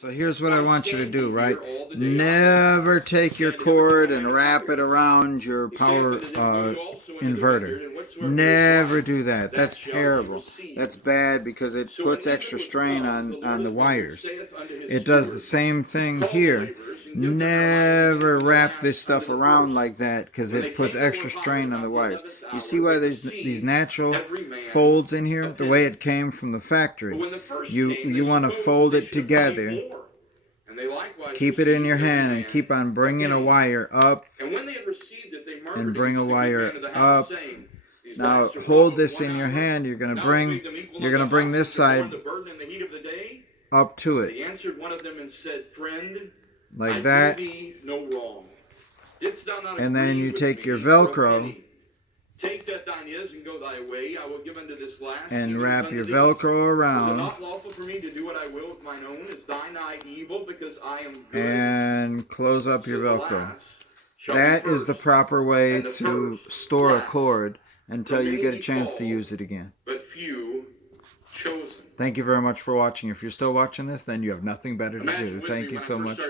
So here's what I want you to do, right? Never take your cord and wrap it around your power inverter. Never do that. That's terrible. That's bad because it puts extra strain on the wires. It does the same thing here. Never wrap this stuff around like that because it puts extra strain on the wires. You see why there's these natural folds in here? The way it came from the factory. You want to fold it together. Keep it in your hand and keep on bringing a wire up and bring a wire up. Now hold this in your hand. You're gonna bring this side up to it like that, and then you take your Velcro and wrap your Velcro around and close up your Velcro. That is the proper way to store a cord until you get a chance to use it again. Thank you very much for watching. If you're still watching this, then you have nothing better to do. Thank you so much.